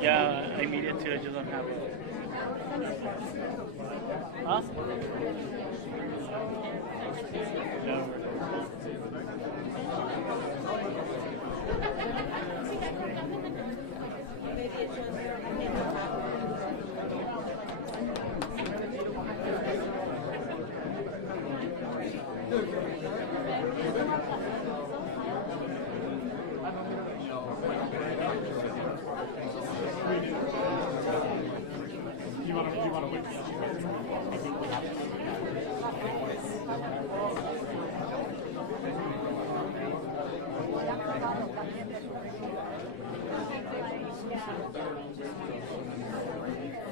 Yeah, I made it too. I just don't have it. Huh? No. You want to wait?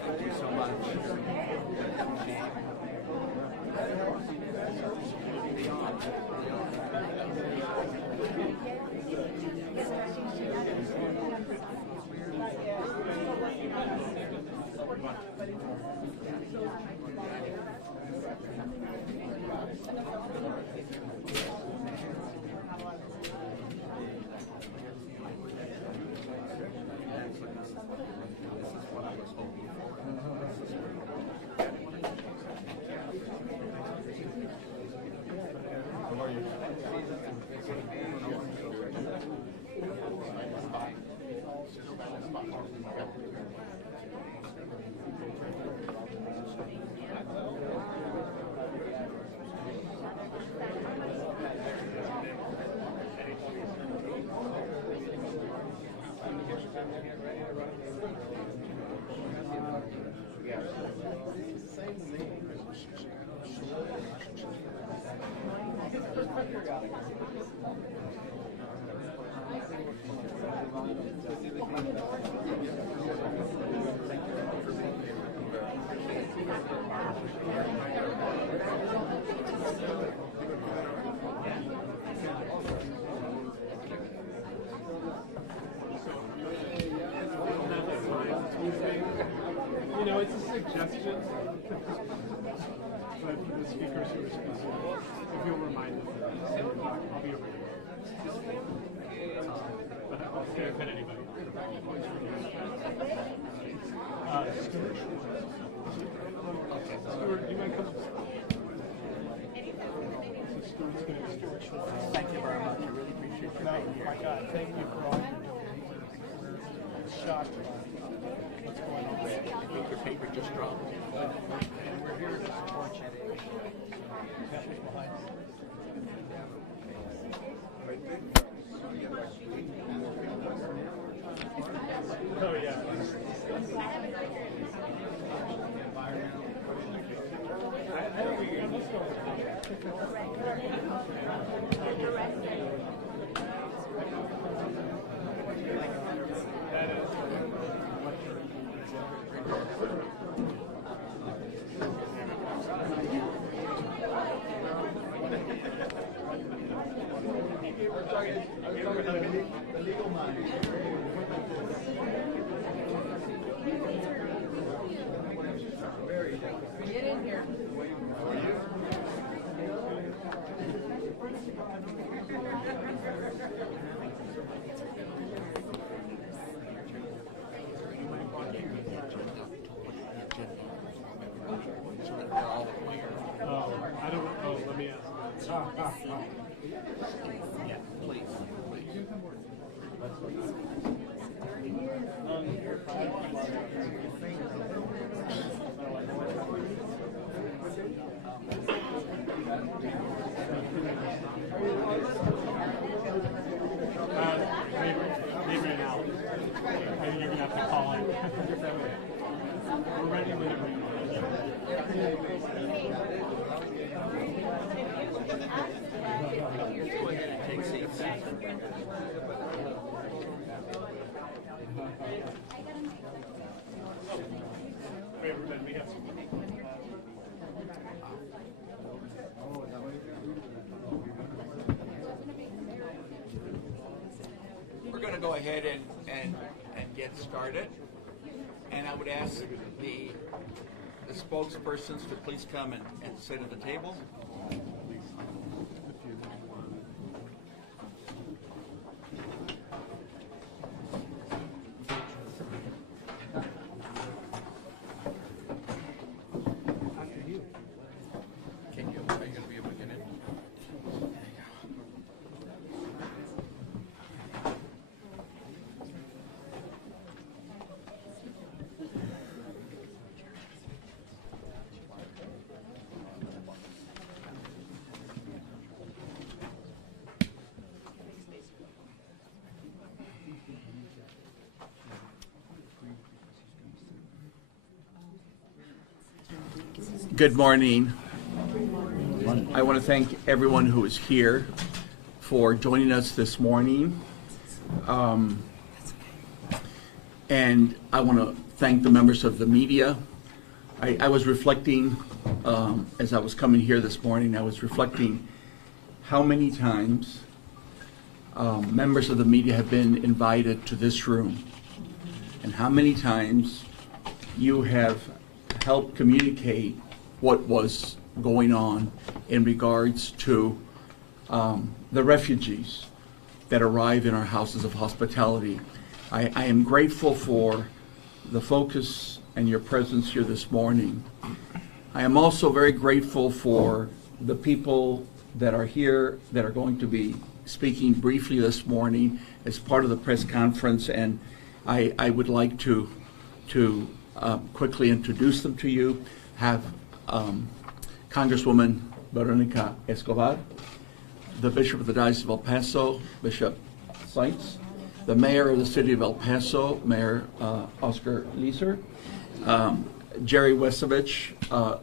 Thank you so much. You know, it's a suggestion, but the speakers who are speaking, if you'll remind them, I'll be over here. But I'll fit anybody. Stuart, you might come. Thank you very much. I really appreciate your being here. My God, thank you for all you're doing. We're shocked about what's going on. I think your paper just dropped. And we're here to support you. Patrick behind you. Oh, yeah. The legal mind. Get in here. I don't. Oh, let me ask. Yeah, please. Maybe an hour. I think you're gonna have to call in. We're ready whenever you Go ahead and take seats. we have some. We're going to go ahead and get started. And I would ask the spokespersons to please come and sit at the table. Good morning. I want to thank everyone who is here for joining us this morning. And I want to thank the members of the media. I was reflecting, as I was coming here this morning, I was reflecting how many times members of the media have been invited to this room, and how many times you have helped communicate what was going on in regards to the refugees that arrive in our houses of hospitality. I am grateful for the focus and your presence here this morning. I am also very grateful for the people that are here that are going to be speaking briefly this morning as part of the press conference, and I would like to quickly introduce them to you. Have Congresswoman Veronica Escobar, the Bishop of the Diocese of El Paso, Bishop Seitz, the Mayor of the City of El Paso, Mayor Oscar Leeser, Jerry Wesovich,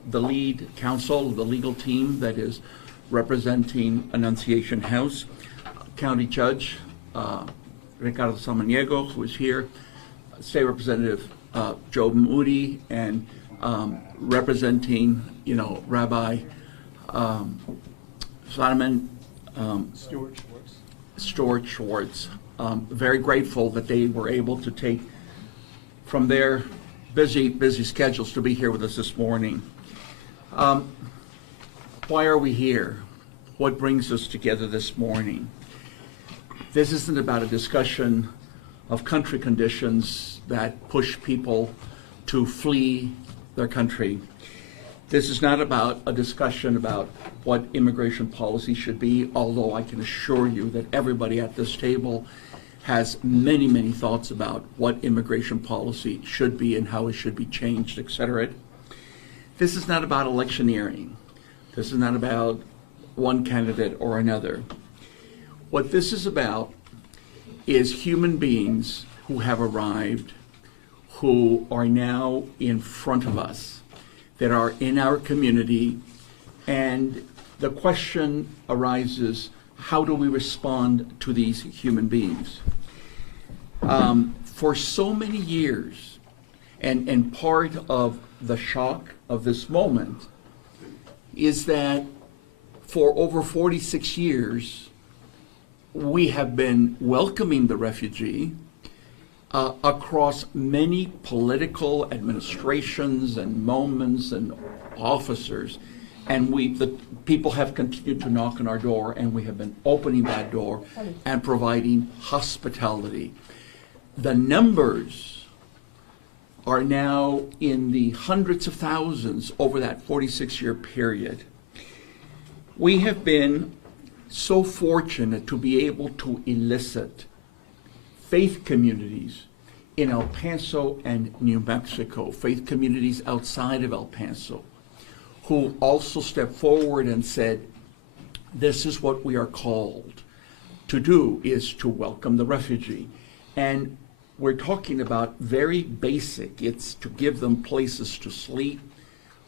the lead counsel, the legal team that is representing Annunciation House, County Judge Ricardo Samaniego, who is here, State Representative Joe Moody, and representing, Rabbi Solomon Stuart Schwartz. Very grateful that they were able to take from their busy schedules to be here with us this morning. Why are we here? What brings us together this morning? This isn't about a discussion of country conditions that push people to flee their country. This is not about a discussion about what immigration policy should be, although I can assure you that everybody at this table has many thoughts about what immigration policy should be and how it should be changed, etc. This is not about electioneering. This is not about one candidate or another. What this is about is human beings who have arrived, who are now in front of us, that are in our community, and the question arises, how do we respond to these human beings? For so many years, and part of the shock of this moment is that for over 46 years, we have been welcoming the refugee across many political administrations and moments and officers, and the people have continued to knock on our door, and we have been opening that door and providing hospitality. The numbers are now in the hundreds of thousands over that 46-year period. We have been so fortunate to be able to elicit faith communities in El Paso and New Mexico, faith communities outside of El Paso, who also stepped forward and said, this is what we are called to do, is to welcome the refugee. And we're talking about very basic. It's to give them places to sleep,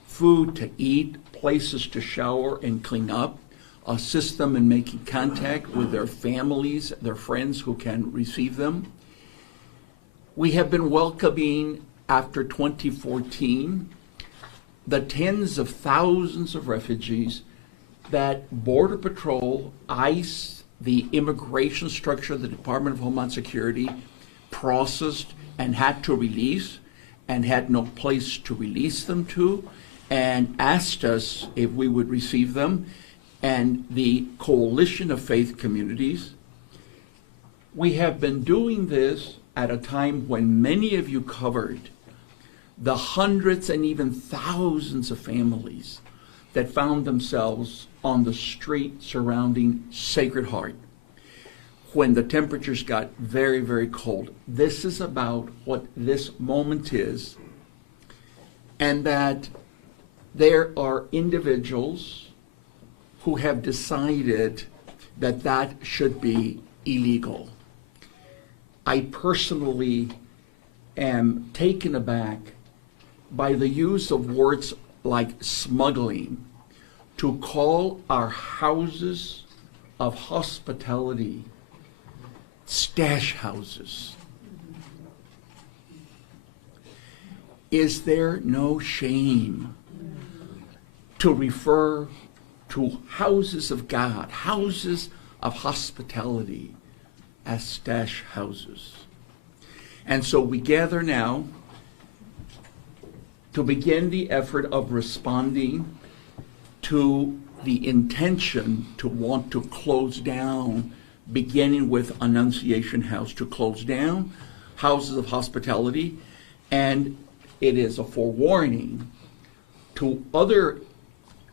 food to eat, places to shower and clean up, assist them in making contact with their families, their friends who can receive them. We have been welcoming, after 2014, the tens of thousands of refugees that Border Patrol, ICE, the immigration structure, the Department of Homeland Security, processed and had to release, and had no place to release them to, and asked us if we would receive them. And the Coalition of Faith Communities, we have been doing this at a time when many of you covered the hundreds and even thousands of families that found themselves on the street surrounding Sacred Heart when the temperatures got very cold. This is about what this moment is, and that there are individuals who have decided that that should be illegal. I personally am taken aback by the use of words like smuggling to call our houses of hospitality stash houses. Is there no shame to refer to houses of God, houses of hospitality, as stash houses? And so we gather now to begin the effort of responding to the intention to want to close down, beginning with Annunciation House, to close down houses of hospitality. And it is a forewarning to other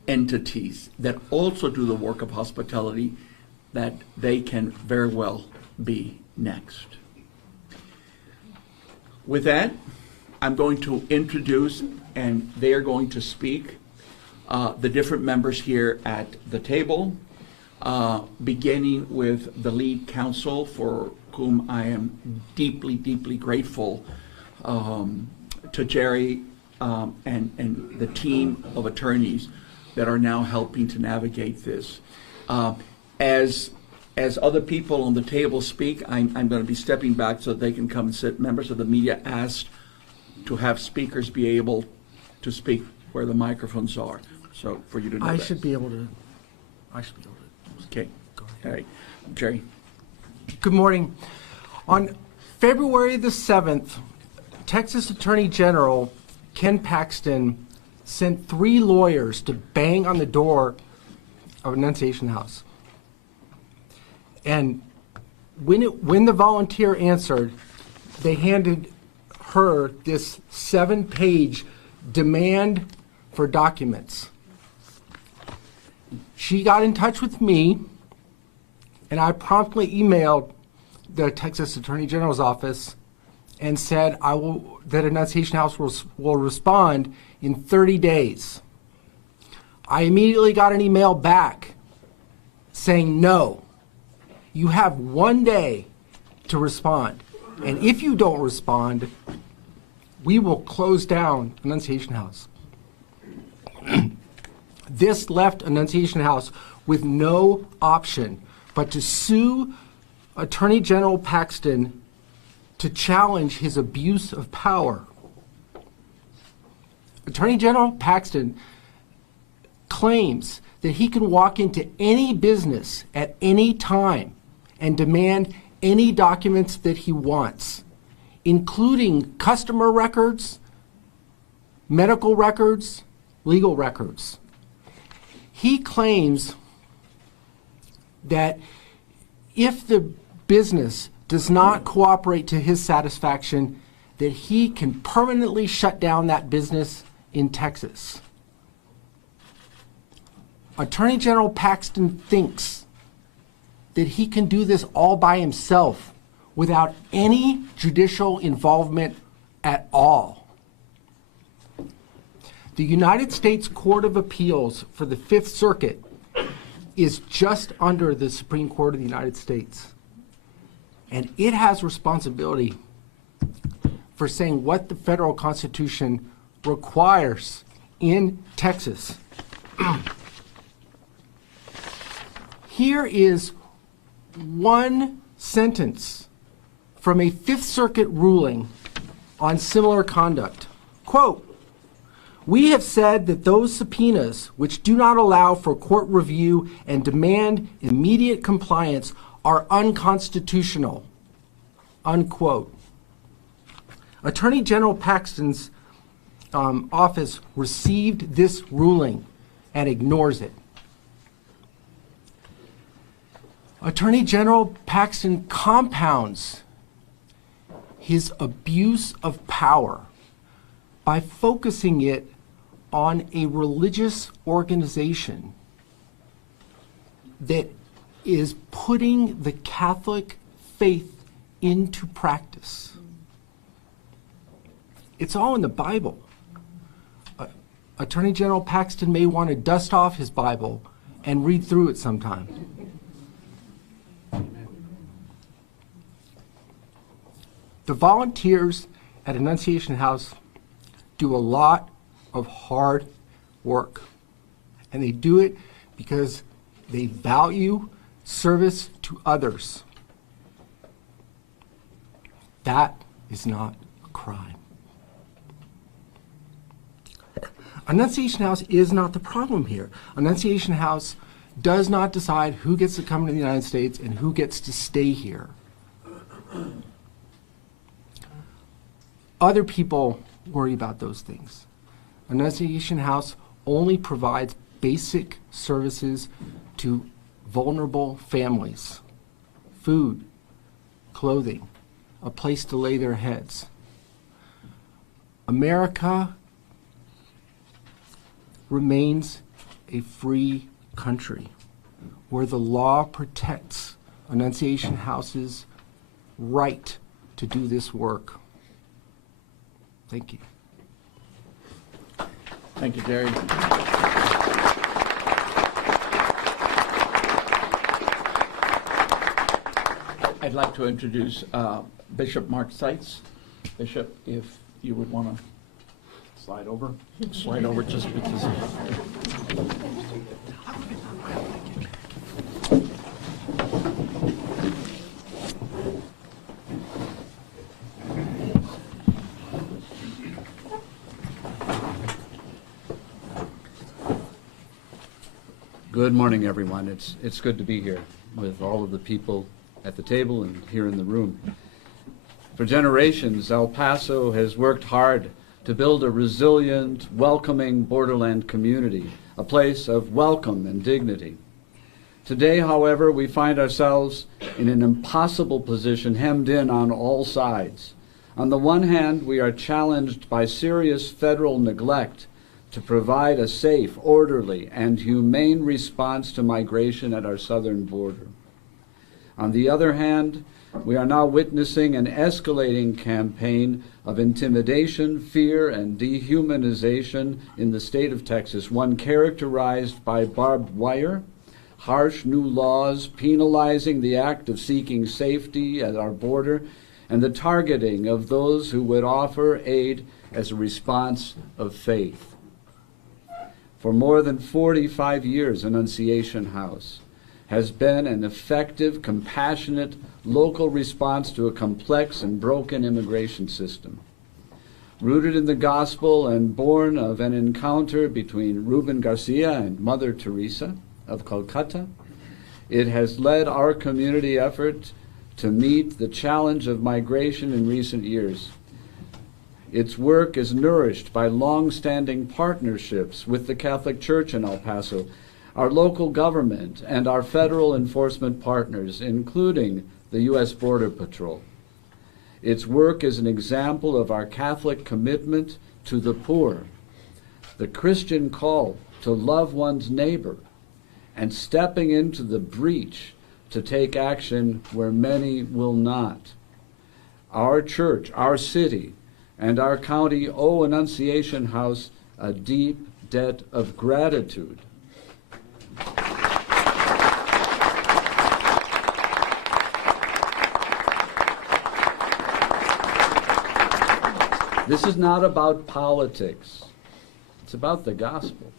entities that also do the work of hospitality that they can very well be next. With that, I'm going to introduce, and they are going to speak, the different members here at the table, beginning with the lead counsel, for whom I am deeply, deeply grateful, to Jerry and the team of attorneys that are now helping to navigate this. As other people on the table speak, I'm going to be stepping back so that they can come and sit. Members of the media asked to have speakers be able to speak where the microphones are. So for you to know I that. should be able to. Okay. Go ahead. All right. Jerry. Good morning. On February the 7th, Texas Attorney General Ken Paxton sent 3 lawyers to bang on the door of Annunciation House. And when the volunteer answered, they handed her this 7-page demand for documents. She got in touch with me, and I promptly emailed the Texas Attorney General's office and said that Annunciation House will respond in 30 days. I immediately got an email back saying, no, you have 1 day to respond. And if you don't respond, we will close down Annunciation House. This left Annunciation House with no option but to sue Attorney General Paxton to challenge his abuse of power. Attorney General Paxton claims that he can walk into any business at any time and demand any documents that he wants, including customer records, medical records, legal records. He claims that if the business does not cooperate to his satisfaction, that he can permanently shut down that business in Texas. Attorney General Paxton thinks that he can do this all by himself without any judicial involvement at all. The United States Court of Appeals for the Fifth Circuit is just under the Supreme Court of the United States. And it has responsibility for saying what the federal Constitution requires in Texas. Here is one sentence from a Fifth Circuit ruling on similar conduct. Quote, "We have said that those subpoenas which do not allow for court review and demand immediate compliance are unconstitutional." Unquote. Attorney General Paxton's office received this ruling and ignores it. Attorney General Paxton compounds his abuse of power by focusing it on a religious organization that is putting the Catholic faith into practice. It's all in the Bible. Attorney General Paxton may want to dust off his Bible and read through it sometime. The volunteers at Annunciation House do a lot of hard work. And they do it because they value service to others. That is not a crime. Annunciation House is not the problem here. Annunciation House does not decide who gets to come to the United States and who gets to stay here. Other people worry about those things. Annunciation House only provides basic services to vulnerable families: food, clothing, a place to lay their heads. America remains a free country where the law protects Annunciation House's right to do this work. Thank you. Thank you, Jerry. I'd like to introduce Bishop Mark Seitz. Bishop, if you would want to slide over just because. Good morning, everyone. It's good to be here with all of the people at the table and here in the room. For generations, El Paso has worked hard to build a resilient, welcoming borderland community, a place of welcome and dignity. Today, however, we find ourselves in an impossible position, hemmed in on all sides. On the one hand, we are challenged by serious federal neglect to provide a safe, orderly, and humane response to migration at our southern border. On the other hand, we are now witnessing an escalating campaign of intimidation, fear, and dehumanization in the state of Texas, one characterized by barbed wire, harsh new laws penalizing the act of seeking safety at our border, and the targeting of those who would offer aid as a response of faith. For more than 45 years, Annunciation House has been an effective, compassionate, local response to a complex and broken immigration system. Rooted in the gospel and born of an encounter between Ruben Garcia and Mother Teresa of Calcutta, it has led our community effort to meet the challenge of migration in recent years. Its work is nourished by long-standing partnerships with the Catholic Church in El Paso, our local government, and our federal enforcement partners, including the U.S. Border Patrol. Its work is an example of our Catholic commitment to the poor, the Christian call to love one's neighbor, and stepping into the breach to take action where many will not. Our church, our city, and our county owe Annunciation House a deep debt of gratitude. This is not about politics. It's about the gospel.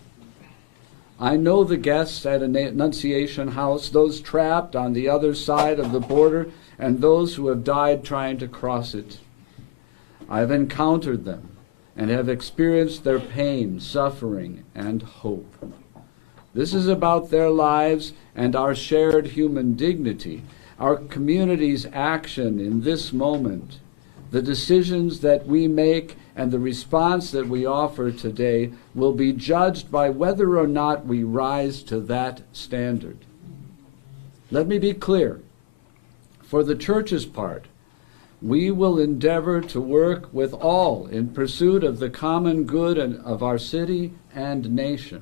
I know the guests at Annunciation House, those trapped on the other side of the border, and those who have died trying to cross it. I've encountered them and have experienced their pain, suffering, and hope. This is about their lives and our shared human dignity, our community's action in this moment, the decisions that we make and the response that we offer today will be judged by whether or not we rise to that standard. Let me be clear. For the church's part, we will endeavor to work with all in pursuit of the common good of our city and nation.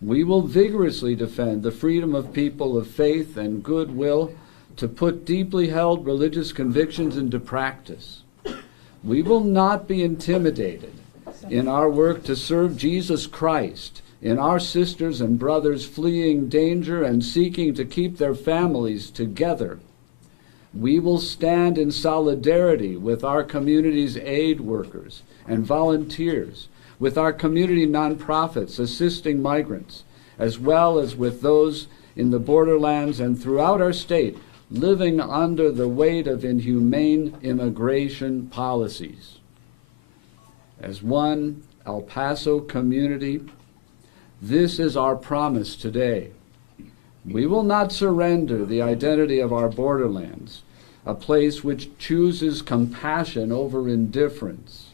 We will vigorously defend the freedom of people of faith and goodwill to put deeply held religious convictions into practice. We will not be intimidated in our work to serve Jesus Christ, in our sisters and brothers fleeing danger and seeking to keep their families together. We will stand in solidarity with our community's aid workers and volunteers with our community nonprofits assisting migrants, as well as with those in the borderlands and throughout our state living under the weight of inhumane immigration policies. As one El Paso community, this is our promise today. We will not surrender the identity of our borderlands, a place which chooses compassion over indifference,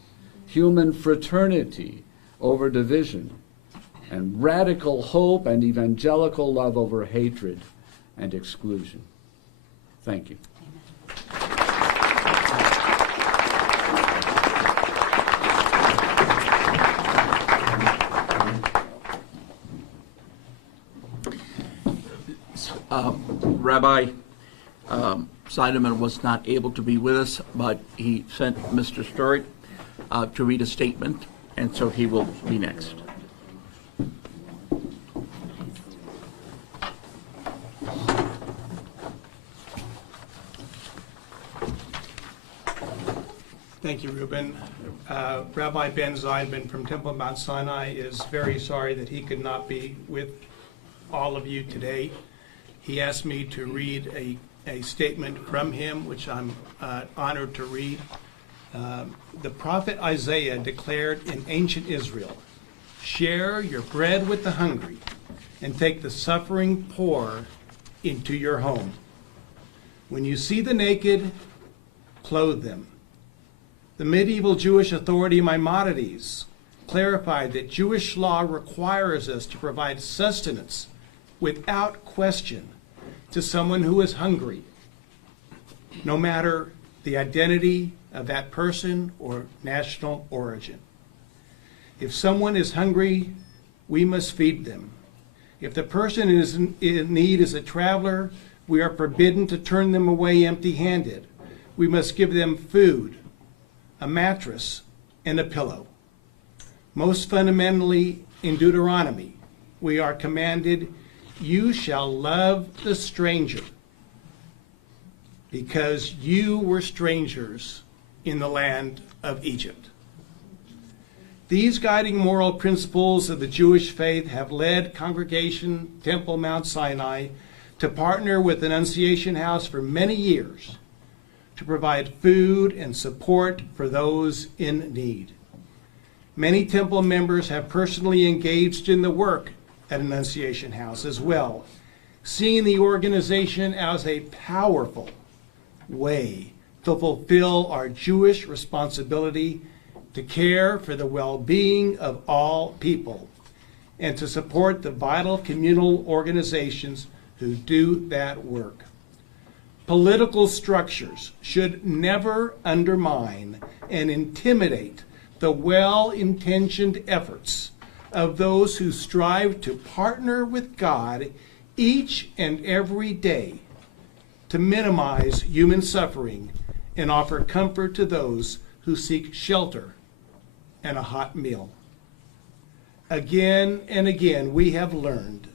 human fraternity over division, and radical hope and evangelical love over hatred and exclusion. Thank you. Rabbi Seidemann was not able to be with us, but he sent Mr. Stewart to read a statement, and so he will be next. Thank you, Reuben. Rabbi Ben Zeidman from Temple Mount Sinai is very sorry that he could not be with all of you today. He asked me to read a statement from him, which I'm honored to read. The prophet Isaiah declared in ancient Israel, "Share your bread with the hungry, and take the suffering poor into your home. When you see the naked, clothe them." The medieval Jewish authority Maimonides clarified that Jewish law requires us to provide sustenance without question to someone who is hungry, no matter the identity of that person or national origin. If someone is hungry, we must feed them. If the person in need is a traveler, we are forbidden to turn them away empty-handed. We must give them food, a mattress, and a pillow. Most fundamentally, in Deuteronomy, we are commanded, "You shall love the stranger, because you were strangers in the land of Egypt." These guiding moral principles of the Jewish faith have led Congregation Temple Mount Sinai to partner with Annunciation House for many years to provide food and support for those in need. Many Temple members have personally engaged in the work at Annunciation House as well, seeing the organization as a powerful way to fulfill our Jewish responsibility to care for the well-being of all people and to support the vital communal organizations who do that work. Political structures should never undermine and intimidate the well-intentioned efforts of those who strive to partner with God each and every day to minimize human suffering and offer comfort to those who seek shelter and a hot meal. Again and again, we have learned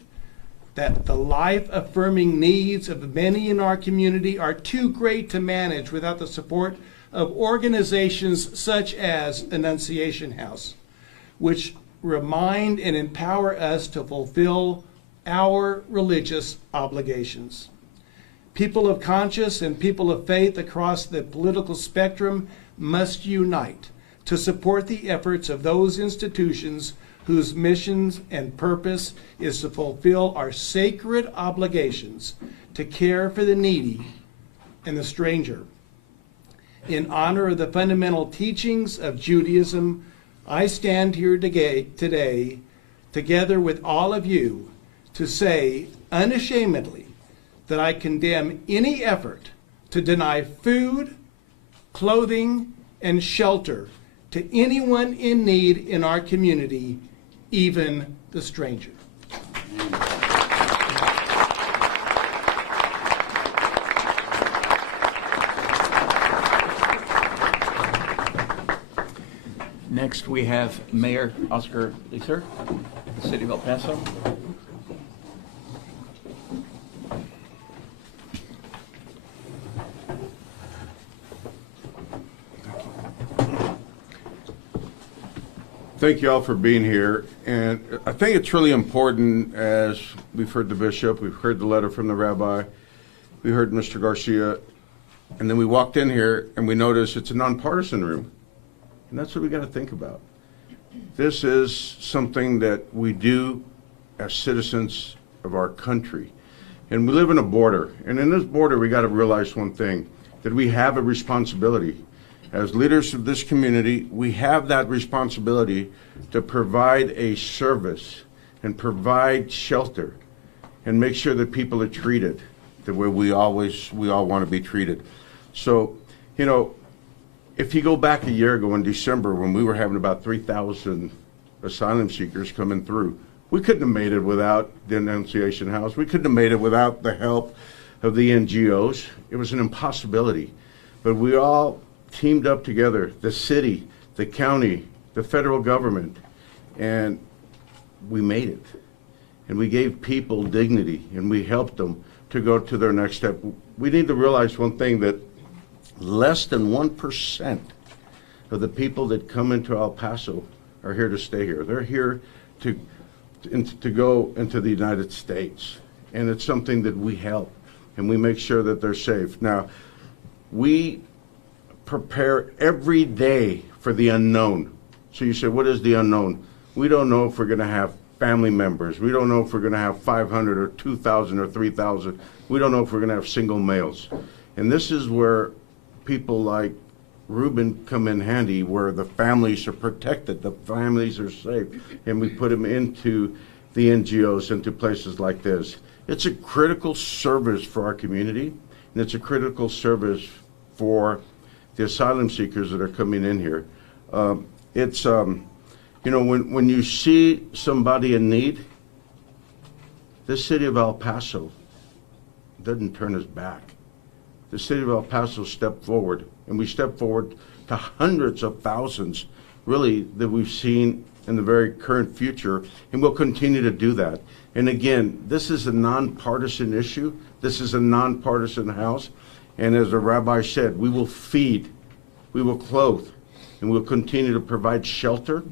that the life-affirming needs of many in our community are too great to manage without the support of organizations such as Annunciation House, which remind and empower us to fulfill our religious obligations. People of conscience and people of faith across the political spectrum must unite to support the efforts of those institutions whose missions and purpose is to fulfill our sacred obligations to care for the needy and the stranger. In honor of the fundamental teachings of Judaism, I stand here today, together with all of you, to say unashamedly that I condemn any effort to deny food, clothing, and shelter to anyone in need in our community, even the stranger. Next, we have Mayor Oscar Leeser, the City of El Paso. thank you all for being here. And I think it's really important, as we've heard the bishop, we've heard the letter from the rabbi, we heard Mr. Garcia, and then we walked in here and we noticed it's a nonpartisan room. And that's what we got to think about. This is something that we do as citizens of our country. And we live in a border. And in this border, we got to realize one thing, that we have a responsibility. As leaders of this community, we have that responsibility to provide a service and provide shelter and make sure that people are treated the way we all want to be treated. So, you know, if you go back a year ago in December when we were having about 3,000 asylum seekers coming through, we couldn't have made it without the Annunciation House. We couldn't have made it without the help of the NGOs. It was an impossibility. But we all teamed up together, the city, the county, the federal government, and we made it. And we gave people dignity, and we helped them to go to their next step. We need to realize one thing, that less than 1% of the people that come into El Paso are here to stay here. They're here to go into the United States. And it's something that we help, and we make sure that they're safe. Now, we prepare every day for the unknown. So you say, what is the unknown? We don't know if we're going to have family members. We don't know if we're going to have 500 or 2,000 or 3,000. We don't know if we're going to have single males. And this is where people like Ruben come in handy, where the families are protected, the families are safe, and we put them into the NGOs, into places like this. It's a critical service for our community, and it's a critical service for the asylum seekers that are coming in here. You know, when you see somebody in need, this city of El Paso doesn't turn its back. The city of El Paso stepped forward, and we stepped forward to hundreds of thousands, really, that we've seen in the very current future, and we'll continue to do that. And again, this is a nonpartisan issue. This is a nonpartisan house. And as the rabbi said, we will feed, we will clothe, and we'll continue to provide shelter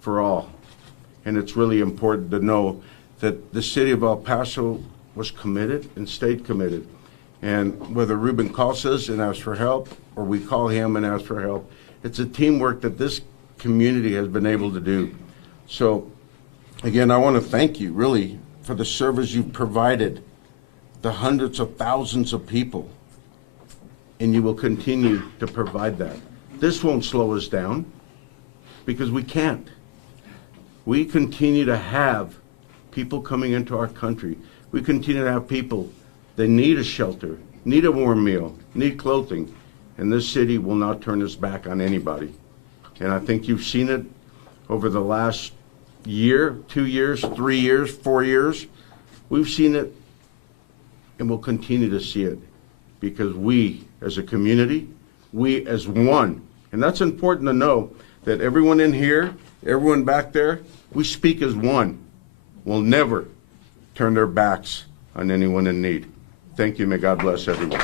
for all. And it's really important to know that the city of El Paso was committed and stayed committed. And whether Ruben calls us and asks for help, or we call him and ask for help, it's a teamwork that this community has been able to do. So, again, I want to thank you, really, for the service you've provided the hundreds of thousands of people. And you will continue to provide that. This won't slow us down, because we can't. We continue to have people coming into our country. We continue to have people that need a shelter, need a warm meal, need clothing, and this city will not turn its back on anybody. And I think you've seen it over the last year, 2 years, 3 years, 4 years. We've seen it, and we'll continue to see it, because we, as a community, we as one, and that's important to know, that everyone in here, everyone back there, we speak as one. We'll never turn their backs on anyone in need. Thank you. May God bless everyone.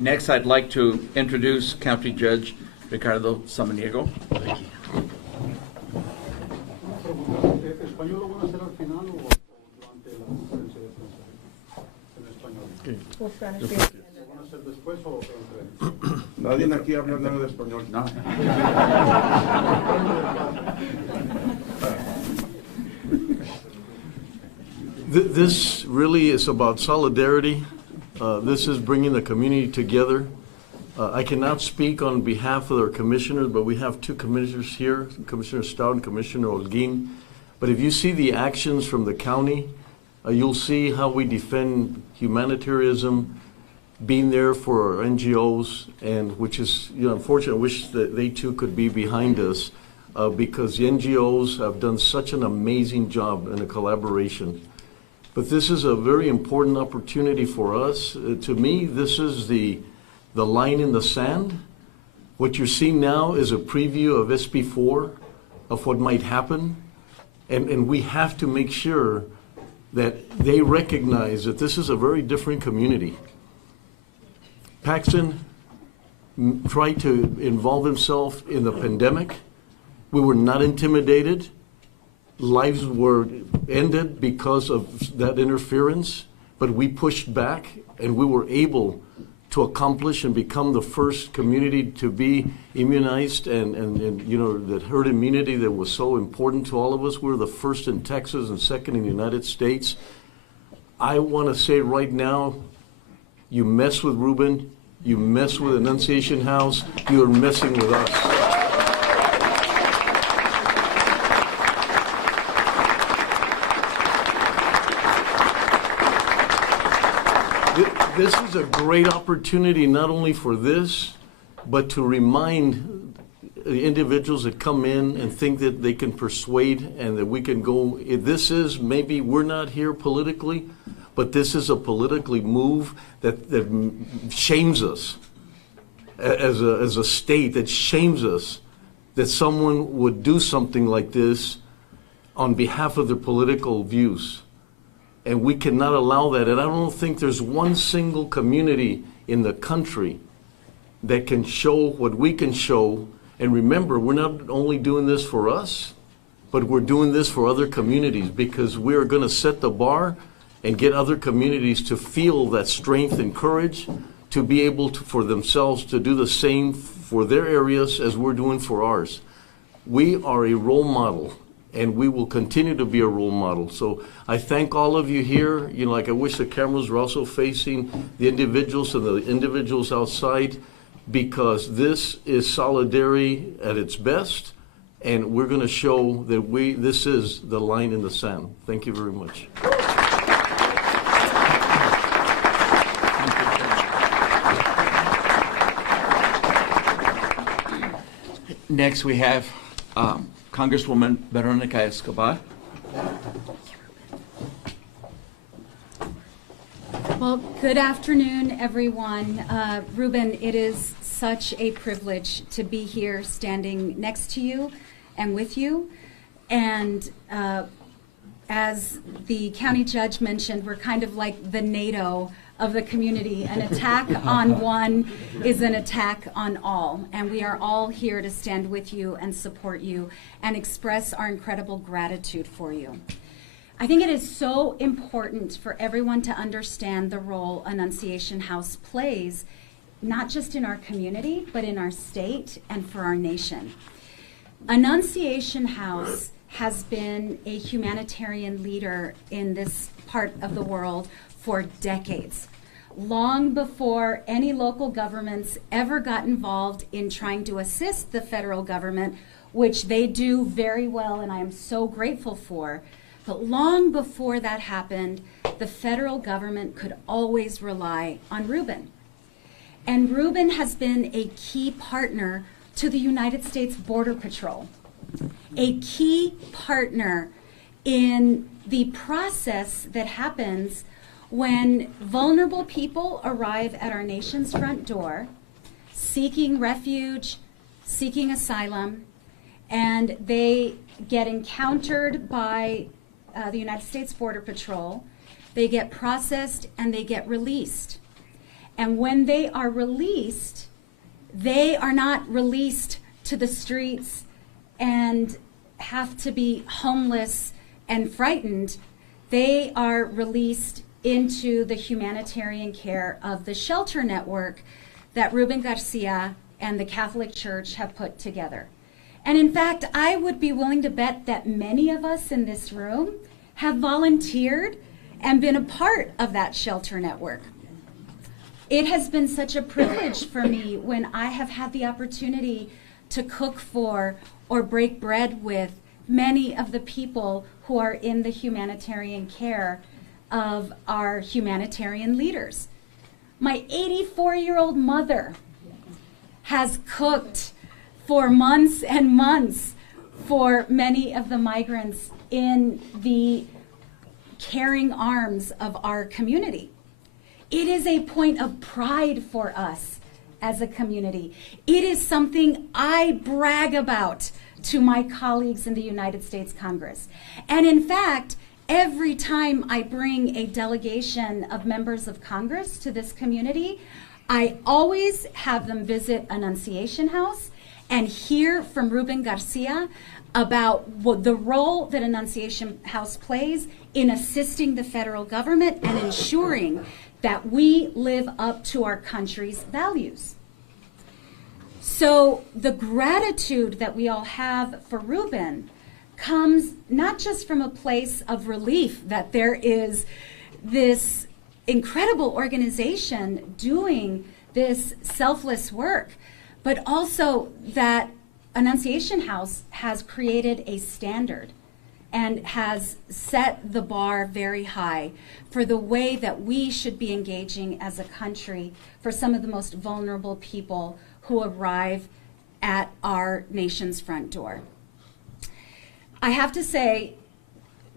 Next, I'd like to introduce County Judge Ricardo Samaniego. ¿Español lo van a hacer al final o durante la conferencia de prensa? En español. Well, Spanish ¿Lo van a hacer después o entre? Nadie aquí habla nada de español. No. This really is about solidarity. This is bringing the community together. I cannot speak on behalf of our commissioners, but we have two commissioners here, Commissioner Stout and Commissioner Holguin. But if you see the actions from the county, you'll see how we defend humanitarianism, being there for our NGOs, and which is, unfortunate. I wish that they too could be behind us, because the NGOs have done such an amazing job in the collaboration. But this is a very important opportunity for us. To me, this is the line in the sand. What you're seeing now is a preview of SB4, of what might happen. And we have to make sure that they recognize that this is a very different community. Paxton tried to involve himself in the pandemic. We were not intimidated. Lives were ended because of that interference, but we pushed back and we were able to accomplish and become the first community to be immunized and you know, that herd immunity that was so important to all of us. We were the first in Texas and second in the United States. I want to say right now, you mess with Ruben, you mess with Annunciation House, you are messing with us. This is a great opportunity not only for this, but to remind the individuals that come in and think that they can persuade and that we can go. This is, maybe we're not here politically, but this is a politically move that shames us as a state, that shames us that someone would do something like this on behalf of their political views. And we cannot allow that. And I don't think there's one single community in the country that can show what we can show. And remember, we're not only doing this for us, but we're doing this for other communities, because we're going to set the bar and get other communities to feel that strength and courage to be able to, for themselves, to do the same for their areas as we're doing for ours. We are a role model, and we will continue to be a role model. So I thank all of you here. You know, like I wish the cameras were also facing the individuals and the individuals outside, because this is solidarity at its best, and we're going to show that this is the line in the sand. Thank you very much. Next, we have Congresswoman Veronica Escobar. Well, good afternoon, everyone. Ruben, it is such a privilege to be here standing next to you and with you. And as the county judge mentioned, we're kind of like the NATO of the community. An attack on one is an attack on all. And we are all here to stand with you and support you and express our incredible gratitude for you. I think it is so important for everyone to understand the role Annunciation House plays, not just in our community, but in our state and for our nation. Annunciation House has been a humanitarian leader in this part of the world for decades, long before any local governments ever got involved in trying to assist the federal government, which they do very well, and I am so grateful for. But long before that happened, the federal government could always rely on Ruben. And Ruben has been a key partner to the United States Border Patrol, a key partner in the process that happens when vulnerable people arrive at our nation's front door, seeking refuge, seeking asylum, and they get encountered by the United States Border Patrol. They get processed and they get released. And when they are released, they are not released to the streets and have to be homeless and frightened. They are released into the humanitarian care of the shelter network that Ruben Garcia and the Catholic Church have put together. And in fact, I would be willing to bet that many of us in this room have volunteered and been a part of that shelter network. It has been such a privilege for me when I have had the opportunity to cook for or break bread with many of the people who are in the humanitarian care of our humanitarian leaders. My 84-year-old mother has cooked for months and months for many of the migrants in the caring arms of our community. It is a point of pride for us as a community. It is something I brag about to my colleagues in the United States Congress. And in fact, every time I bring a delegation of members of Congress to this community, I always have them visit Annunciation House and hear from Ruben Garcia about the role that Annunciation House plays in assisting the federal government and ensuring that we live up to our country's values. So the gratitude that we all have for Ruben comes not just from a place of relief that there is this incredible organization doing this selfless work, but also that Annunciation House has created a standard and has set the bar very high for the way that we should be engaging as a country for some of the most vulnerable people who arrive at our nation's front door. I have to say,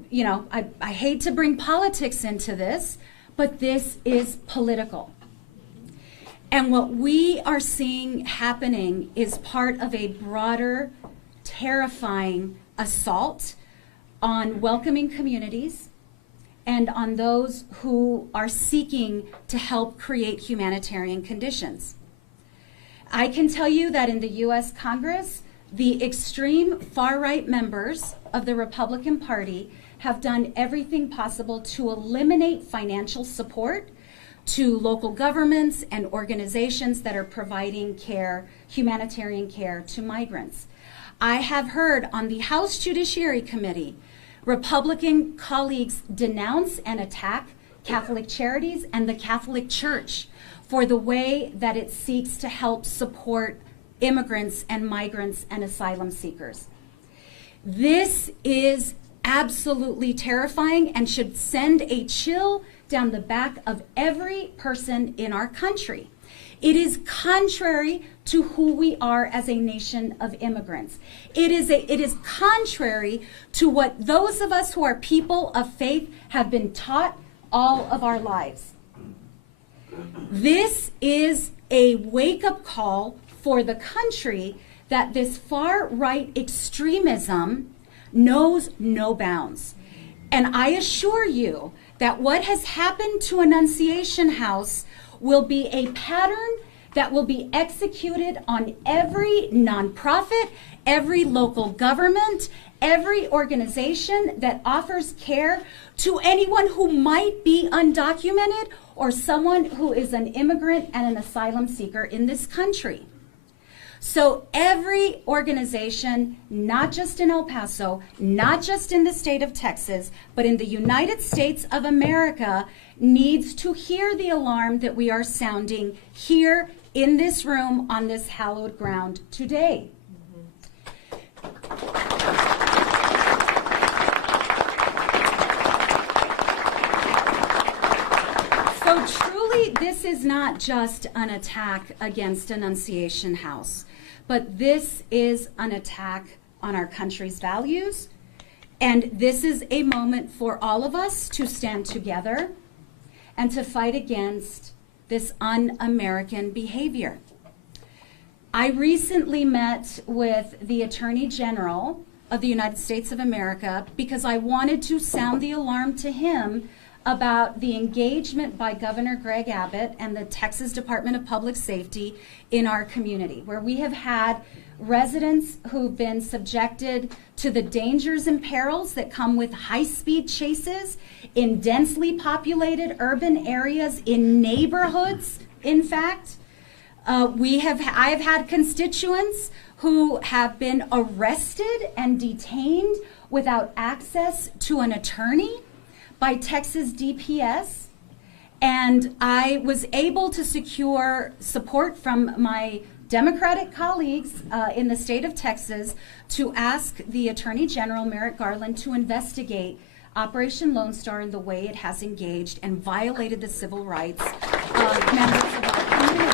you know, I hate to bring politics into this, but this is political. And what we are seeing happening is part of a broader, terrifying assault on welcoming communities and on those who are seeking to help create humanitarian conditions. I can tell you that in the U.S. Congress, the extreme far-right members of the Republican Party have done everything possible to eliminate financial support to local governments and organizations that are providing care, humanitarian care to migrants. I have heard on the House Judiciary Committee, Republican colleagues denounce and attack Catholic Charities and the Catholic Church for the way that it seeks to help support immigrants and migrants and asylum seekers. This is absolutely terrifying and should send a chill down the back of every person in our country. It is contrary to who we are as a nation of immigrants. It is contrary to what those of us who are people of faith have been taught all of our lives. This is a wake-up call for the country that this far-right extremism knows no bounds. And I assure you that what has happened to Annunciation House will be a pattern that will be executed on every nonprofit, every local government, every organization that offers care to anyone who might be undocumented or someone who is an immigrant and an asylum seeker in this country. So every organization, not just in El Paso, not just in the state of Texas, but in the United States of America, needs to hear the alarm that we are sounding here in this room on this hallowed ground today. So truly, this is not just an attack against Annunciation House, but this is an attack on our country's values. And this is a moment for all of us to stand together and to fight against this un-American behavior. I recently met with the Attorney General of the United States of America because I wanted to sound the alarm to him about the engagement by Governor Greg Abbott and the Texas Department of Public Safety in our community, where we have had residents who've been subjected to the dangers and perils that come with high-speed chases in densely populated urban areas, in neighborhoods, in fact. I have had constituents who have been arrested and detained without access to an attorney by Texas DPS. And I was able to secure support from my Democratic colleagues in the state of Texas to ask the Attorney General, Merrick Garland, to investigate Operation Lone Star and the way it has engaged and violated the civil rights of members of our community.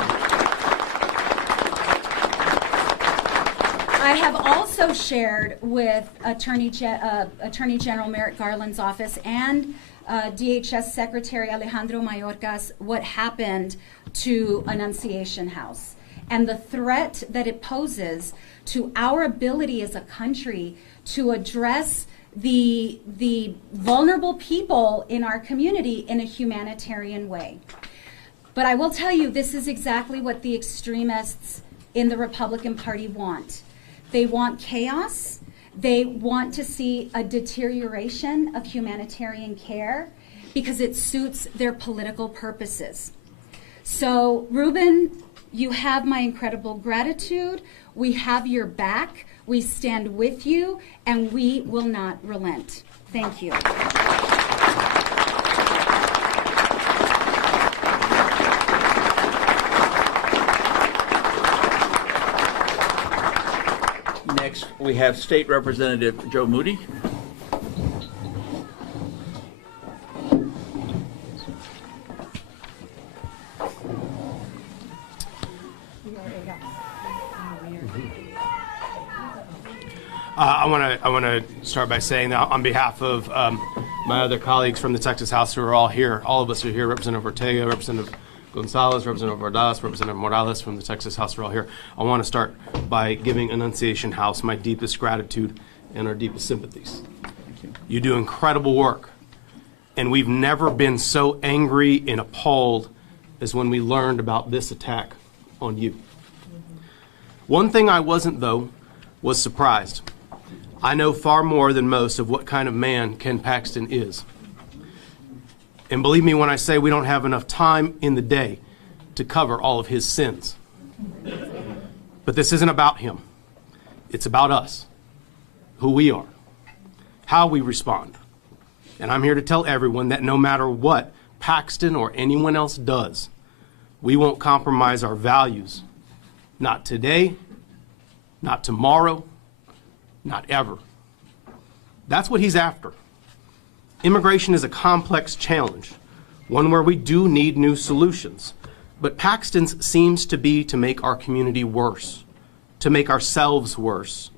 I have also shared with Attorney General Merrick Garland's office and DHS Secretary Alejandro Mayorkas what happened to Annunciation House and the threat that it poses to our ability as a country to address the vulnerable people in our community in a humanitarian way. But I will tell you, this is exactly what the extremists in the Republican Party want. They want chaos. They want to see a deterioration of humanitarian care because it suits their political purposes. So, Ruben, you have my incredible gratitude. We have your back. We stand with you, and we will not relent. Thank you. Next, we have State Representative Joe Moody. I want to start by saying that on behalf of my other colleagues from the Texas House who are all here, all of us are here, Representative Ortega, Representative Gonzalez, Representative Ordaz, Representative Morales from the Texas House are all here. I want to start by giving Annunciation House my deepest gratitude and our deepest sympathies. You do incredible work, and we've never been so angry and appalled as when we learned about this attack on you. One thing I wasn't, though, was surprised. I know far more than most of what kind of man Ken Paxton is. And believe me when I say we don't have enough time in the day to cover all of his sins. But this isn't about him. It's about us, who we are, how we respond. And I'm here to tell everyone that no matter what Paxton or anyone else does, we won't compromise our values. Not today, not tomorrow, not ever. That's what he's after. Immigration is a complex challenge, one where we do need new solutions. But Paxton's seems to be to make our community worse, to make ourselves worse,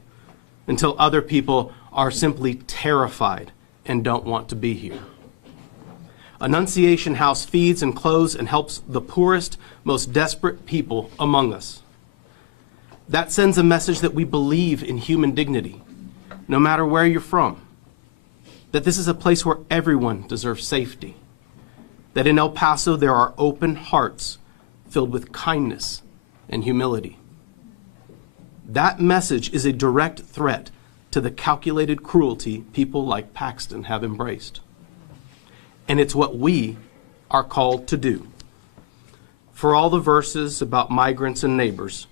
until other people are simply terrified and don't want to be here. Annunciation House feeds and clothes and helps the poorest, most desperate people among us. That sends a message that we believe in human dignity, no matter where you're from. That this is a place where everyone deserves safety. That in El Paso there are open hearts filled with kindness and humility. That message is a direct threat to the calculated cruelty people like Paxton have embraced. And it's what we are called to do. For all the verses about migrants and neighbors,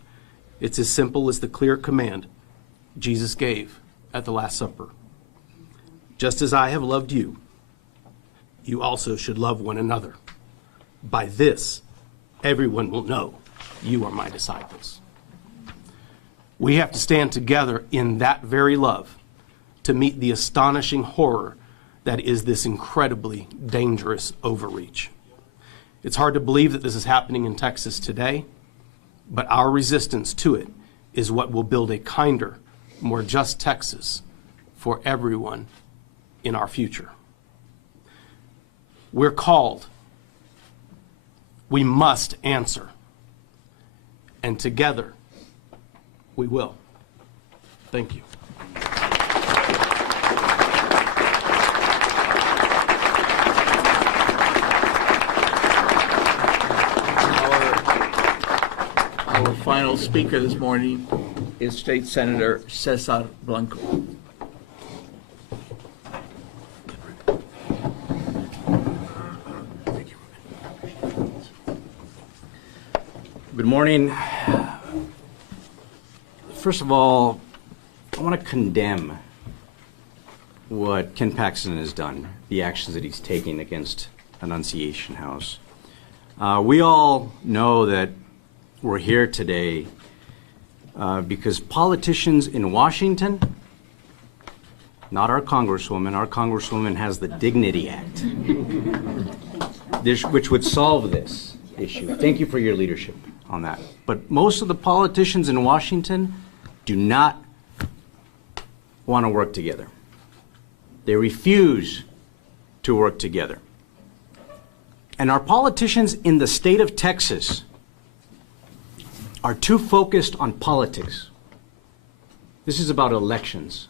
it's as simple as the clear command Jesus gave at the Last Supper. Just as I have loved you, you also should love one another. By this, everyone will know you are my disciples. We have to stand together in that very love to meet the astonishing horror that is this incredibly dangerous overreach. It's hard to believe that this is happening in Texas today, but our resistance to it is what will build a kinder, more just Texas for everyone in our future. We're called. We must answer. And together, we will. Thank you. Our final speaker this morning is State Senator Cesar Blanco. Good morning. First of all, I want to condemn what Ken Paxton has done, the actions that he's taking against Annunciation House. We all know that we're here today because politicians in Washington, not our Congresswoman has the Dignity Act, which would solve this issue. Thank you for your leadership on that. But most of the politicians in Washington do not want to work together. They refuse to work together. And our politicians in the state of Texas are too focused on politics. This is about elections.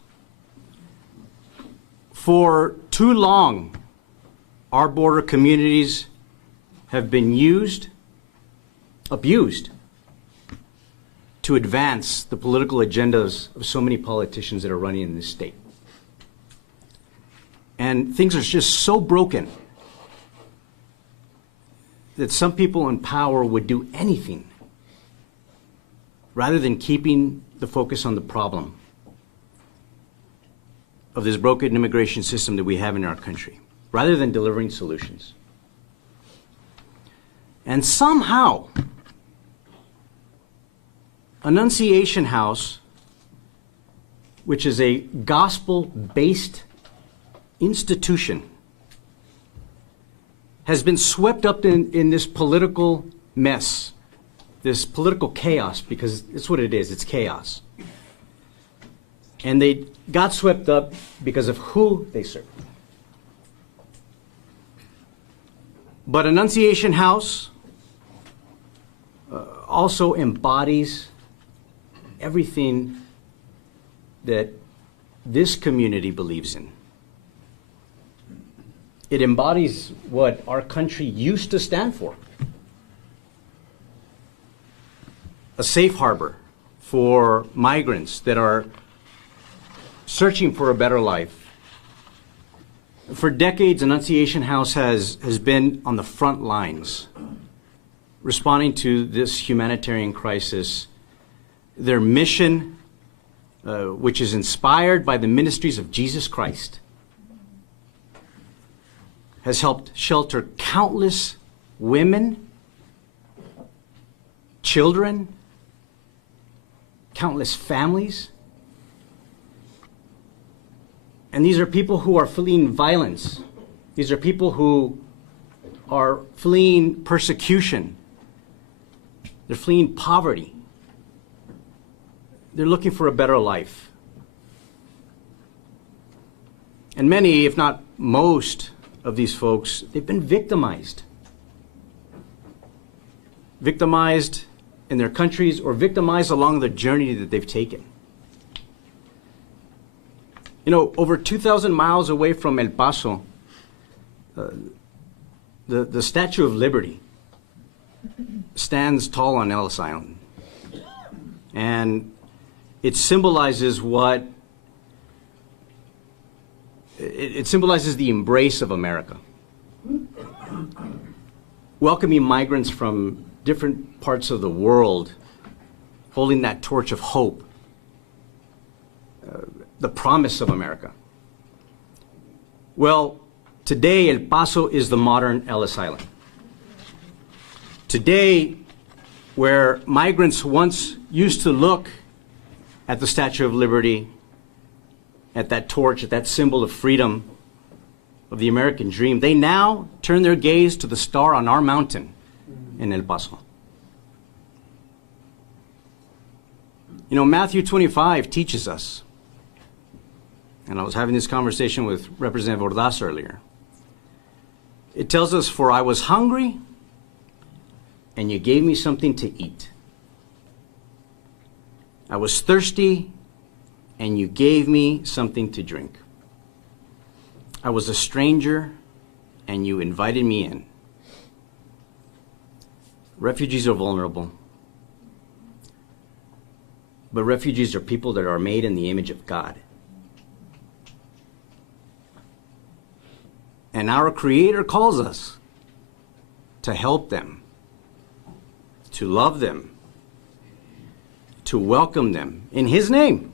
For too long, our border communities have been abused, to advance the political agendas of so many politicians that are running in this state. And things are just so broken that some people in power would do anything rather than keeping the focus on the problem of this broken immigration system that we have in our country, rather than delivering solutions. And somehow, Annunciation House, which is a gospel-based institution, has been swept up in this political mess, this political chaos, because it's what it is, it's chaos. And they got swept up because of who they serve. But Annunciation House also embodies everything that this community believes in. It embodies what our country used to stand for. A safe harbor for migrants that are searching for a better life. For decades, Annunciation House has been on the front lines, responding to this humanitarian crisis. Their mission, which is inspired by the ministries of Jesus Christ, has helped shelter countless women, children, countless families. And these are people who are fleeing violence. These are people who are fleeing persecution. They're fleeing poverty. They're looking for a better life. And many, if not most, of these folks, they've been victimized. Victimized in their countries or victimized along the journey that they've taken. You know, over 2,000 miles away from El Paso, the Statue of Liberty stands tall on Ellis Island. And it symbolizes it symbolizes the embrace of America. Welcoming migrants from different parts of the world, holding that torch of hope, the promise of America. Well, today El Paso is the modern Ellis Island. Today, where migrants once used to look at the Statue of Liberty, at that torch, at that symbol of freedom, of the American dream, they now turn their gaze to the star on our mountain in El Paso. You know, Matthew 25 teaches us, and I was having this conversation with Representative Ordaz earlier. It tells us, "For I was hungry, and you gave me something to eat. I was thirsty, and you gave me something to drink. I was a stranger, and you invited me in." Refugees are vulnerable. But refugees are people that are made in the image of God. And our Creator calls us to help them, to love them, to welcome them in His name.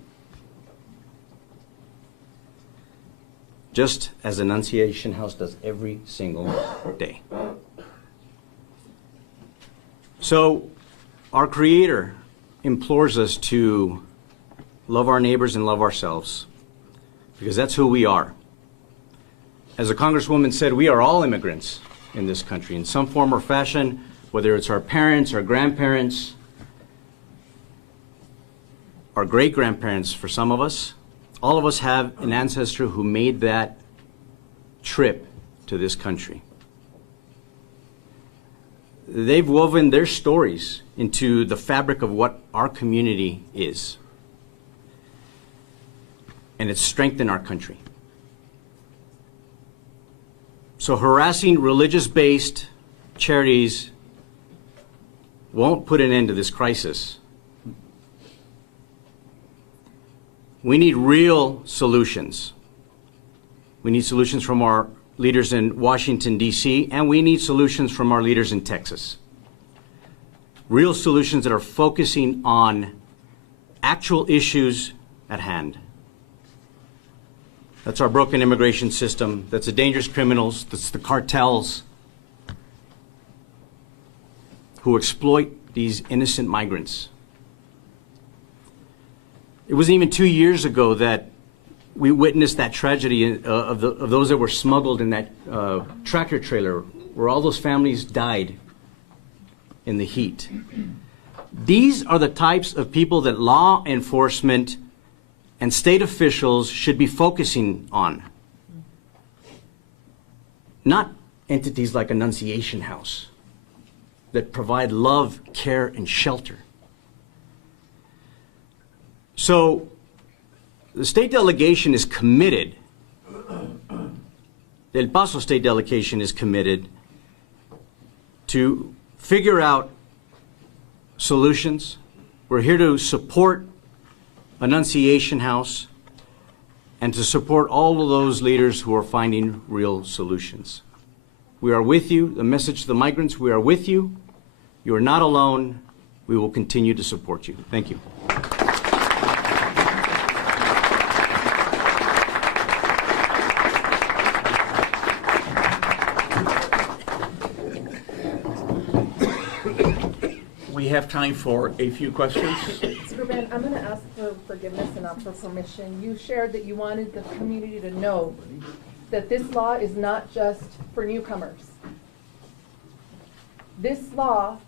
Just as Annunciation House does every single day. So, our Creator implores us to love our neighbors and love ourselves, because that's who we are. As a congresswoman said, we are all immigrants in this country in some form or fashion, whether it's our parents, our grandparents, our great-grandparents for some of us. All of us have an ancestor who made that trip to this country. They've woven their stories into the fabric of what our community is. And it's strengthened our country. So harassing religious-based charities won't put an end to this crisis. We need real solutions. We need solutions from our leaders in Washington, D.C., and we need solutions from our leaders in Texas. Real solutions that are focusing on actual issues at hand. That's our broken immigration system. That's the dangerous criminals. That's the cartels who exploit these innocent migrants. It wasn't even 2 years ago that we witnessed that tragedy of those that were smuggled in that tractor trailer, where all those families died in the heat. These are the types of people that law enforcement and state officials should be focusing on. Not entities like Annunciation House that provide love, care, and shelter. So the state delegation is committed, the El Paso state delegation is committed to figure out solutions. We're here to support Annunciation House and to support all of those leaders who are finding real solutions. We are with you. The message to the migrants, we are with you. You are not alone. We will continue to support you. Thank you. We have time for a few questions. Ruben, I'm going to ask for forgiveness and not for permission. You shared that you wanted the community to know that this law is not just for newcomers. This law,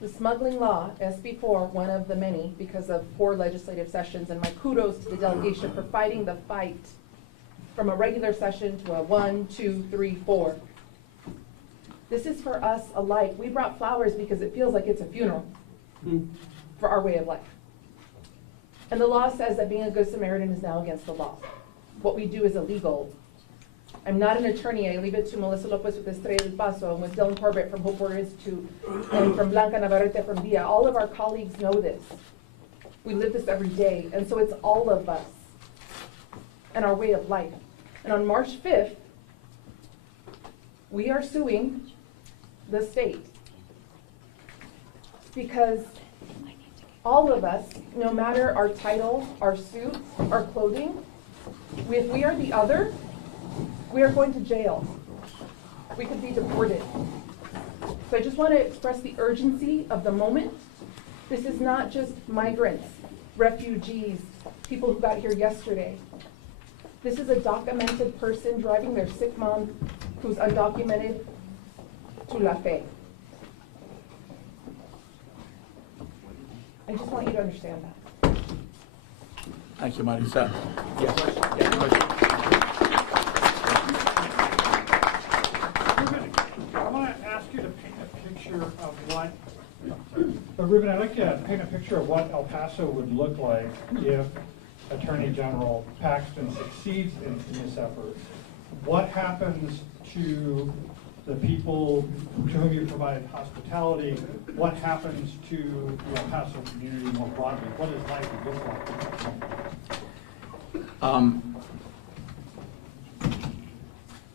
the smuggling law, SB4, one of the many because of 4 legislative sessions, and my kudos to the delegation for fighting the fight from a regular session to a 1, 2, 3, 4. This is for us alike. We brought flowers because it feels like it's a funeral for our way of life. And the law says that being a good Samaritan is now against the law. What we do is illegal. I'm not an attorney. I leave it to Melissa Lopez with Estrella del Paso and with Dylan Corbett from Hope Warrior Institute and from Blanca Navarrete from DIA. All of our colleagues know this. We live this every day. And so it's all of us and our way of life. And on March 5th, we are suing the state because all of us, no matter our title, our suits, our clothing, if we are the other, we are going to jail. We could be deported. So I just want to express the urgency of the moment. This is not just migrants, refugees, people who got here yesterday. This is a documented person driving their sick mom who's undocumented to La Fe. I just want you to understand that. Thank you, Marisa. Yes. Yeah, question. Ruben, I want to ask you to paint a picture of what, Ruben, I'd like you to paint a picture of what El Paso would look like if Attorney General Paxton succeeds in this effort. What happens to the people to whom you provide hospitality? What happens to the El Paso community more broadly? What does life look like?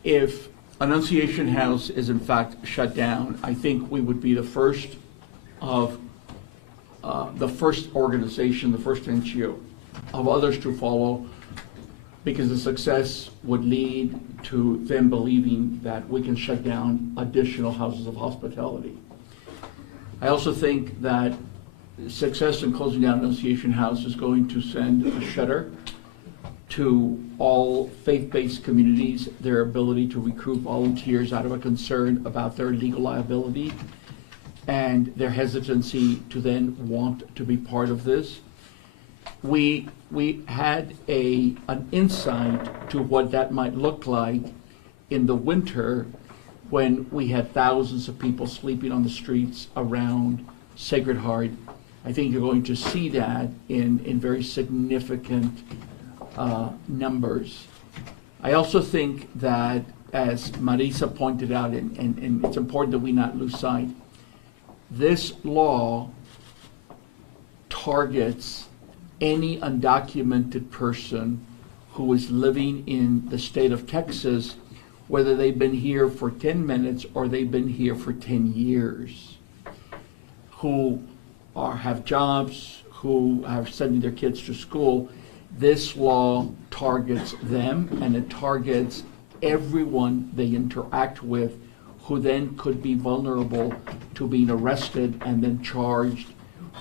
If Annunciation House is in fact shut down, I think we would be the first of the first organization, the first NGO of others to follow, because the success would lead to them believing that we can shut down additional houses of hospitality. I also think that success in closing down Annunciation House is going to send a shudder to all faith-based communities, their ability to recruit volunteers out of a concern about their legal liability and their hesitancy to then want to be part of this. We had an insight to what that might look like in the winter when we had thousands of people sleeping on the streets around Sacred Heart. I think you're going to see that in very significant numbers. I also think that as Marisa pointed out, and it's important that we not lose sight, this law targets any undocumented person who is living in the state of Texas, whether they've been here for 10 minutes or they've been here for 10 years, who have jobs, who are sending their kids to school. This law targets them, and it targets everyone they interact with, who then could be vulnerable to being arrested and then charged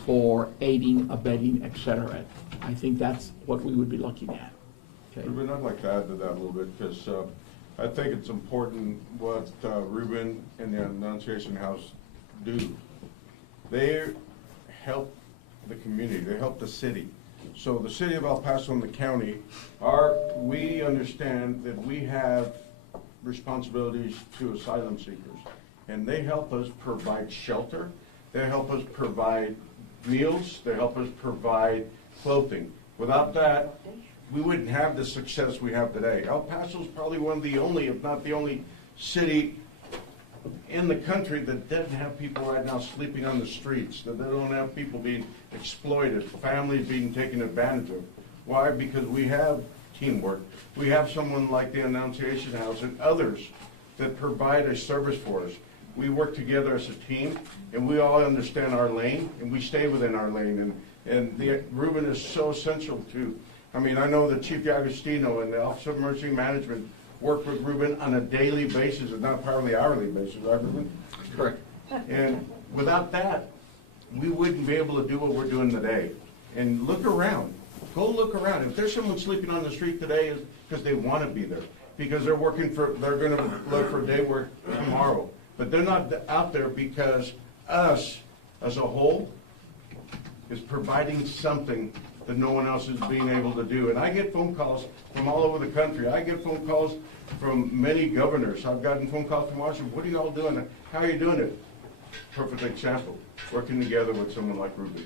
for aiding, abetting, etc. I think that's what we would be looking at. Okay. Ruben, I'd like to add to that a little bit, because I think it's important what Ruben and the Annunciation House do. They help the community, they help the city. So the city of El Paso and the county, we understand that we have responsibilities to asylum seekers, and they help us provide shelter, they help us provide meals, they help us provide clothing. Without that, we wouldn't have the success we have today. El Paso is probably one of the only, if not the only, city in the country that doesn't have people right now sleeping on the streets, that they don't have people being exploited, families being taken advantage of. Why? Because we have teamwork. We have someone like the Annunciation House and others that provide a service for us. We work together as a team, and we all understand our lane, and we stay within our lane. And Ruben is so essential to. I mean, I know that Chief D'Agostino and the Office of Emergency Management work with Ruben on a daily basis, and not probably hourly basis, right, Ruben? Correct. And without that, we wouldn't be able to do what we're doing today. And look around. Go look around. If there's someone sleeping on the street today, it's because they want to be there, because they're going to look for day work tomorrow. But they're not out there because us, as a whole, is providing something that no one else is being able to do. And I get phone calls from all over the country. I get phone calls from many governors. I've gotten phone calls from Washington. What are you all doing? How are you doing it? Perfect example, working together with someone like Ruby.